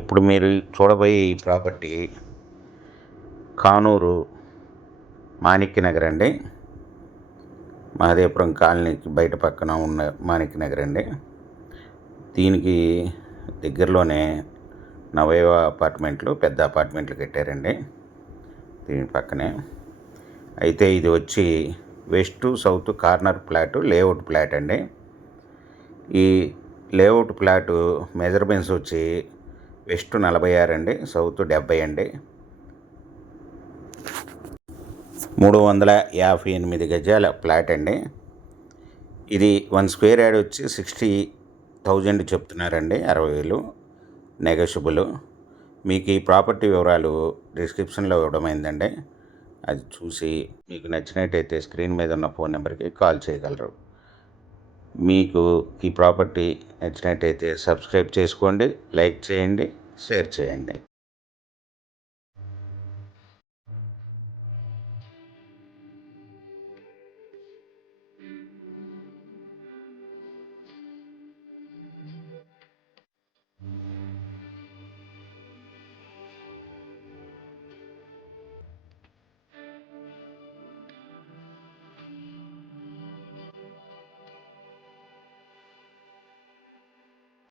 ఇప్పుడు మీరు చూడబోయే ఈ ప్రాపర్టీ కానూరు మాణిక్యనగర్ అండి. మహదేవపురం కాలనీకి బయట పక్కన ఉన్న మాణిక్యనగర్ అండి. దీనికి దగ్గరలోనే నవయవ అపార్ట్మెంట్లు, పెద్ద అపార్ట్మెంట్లు కట్టారండి దీని పక్కనే. అయితే ఇది వచ్చి west south corner plot, layout plot అండి. ఈ లేఅవుట్ ప్లాటు మెజర్మెంట్స్ వచ్చి వెస్ట్ 46 అండి, సౌత్ 70 అండి. 358 గజాల ప్లాట్ అండి. ఇది 1 స్క్వేర్ యార్డ్ వచ్చి 60,000 చెప్తున్నారండి, 60,000 నెగోషియబుల్. మీకు ఈ ప్రాపర్టీ వివరాలు డిస్క్రిప్షన్లో ఇవ్వడమైందండి. అది చూసి మీకు నచ్చినట్టయితే స్క్రీన్ మీద ఉన్న ఫోన్ నెంబర్కి కాల్ చేయగలరు. మీకు ఈ ప్రాపర్టీ నచ్చినట్టయితే సబ్స్క్రైబ్ చేసుకోండి, లైక్ చేయండి, షేర్ చేయండి.